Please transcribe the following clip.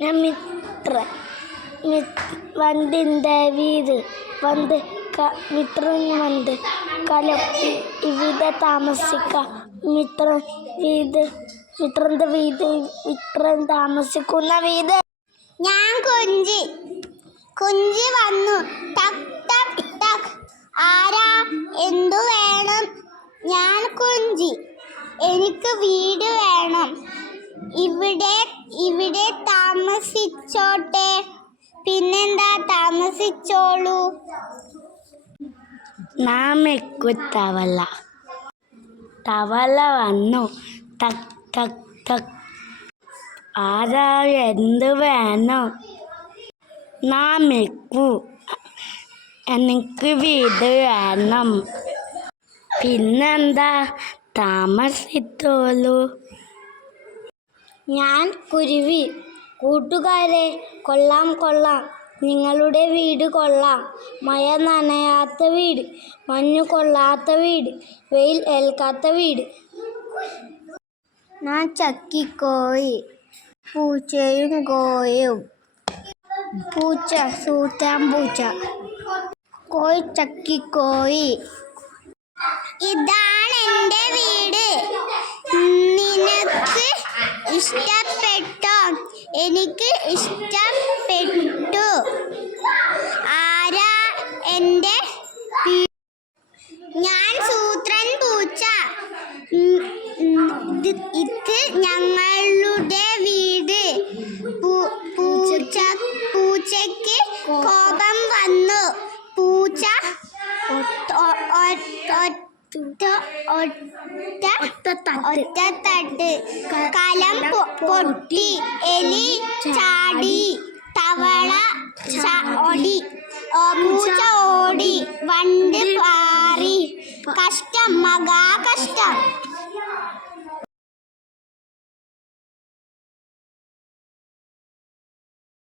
ഞാൻ വണ്ടിൻ്റെ വീട് വന്ന് മിത്രം വന്ന് കലം ഇവിടെ താമസിക്കാം മിത്രന്റെ വീട് മിത്രം താമസിക്കുന്ന വീട്. ഞാൻ കുഞ്ചി വന്നു ടക് ടക് ടക്. ആരാ? എന്തു വേണം? ഞാൻ കുഞ്ചി. എനിക്ക് വീട് വേണം. ഇവിടെ താമസിച്ചോട്ടെ. പിന്നെന്താ, താമസിച്ചോളൂ. നാമേക്കു തവള വന്നു ടക് ടക് ടക്. ആരാ? എന്ത് വേണം? നാമേക്കു എനിക്ക് വീട് വേണം. പിന്നെന്താ, താമസിച്ചോളൂ. ഞാൻ കുരുവി. കൂട്ടുകാരെ, കൊള്ളാം കൊള്ളാം, നിങ്ങളുടെ വീട് കൊള്ളാം. മഴ നനയാത്ത വീട്, മഞ്ഞു കൊള്ളാത്ത വീട്, വെയിൽ ഏൽക്കാത്ത വീട്. ഞാൻ ചക്കിക്കോഴി. പൂച്ചയും കോഴിയും. പൂച്ച സൂത്താൻ പൂച്ച. കോഴി ചക്കിക്കോഴി. ഇതാണ് എൻ്റെ വീട്. നിനക്ക് ഇഷ്ടപ്പെട്ടോ? എനിക്ക് ഇഷ്ടപ്പെട്ടു. ആരാ? എൻ്റെ ഞാൻ സൂത്രൻ പൂച്ച. ഇത് ഞങ്ങളുടെ വീട്. പൂച്ചയ്ക്ക് കോപം വന്നു. പൂച്ച ഒറ്റത്തട്ട് കലം പൊട്ടി.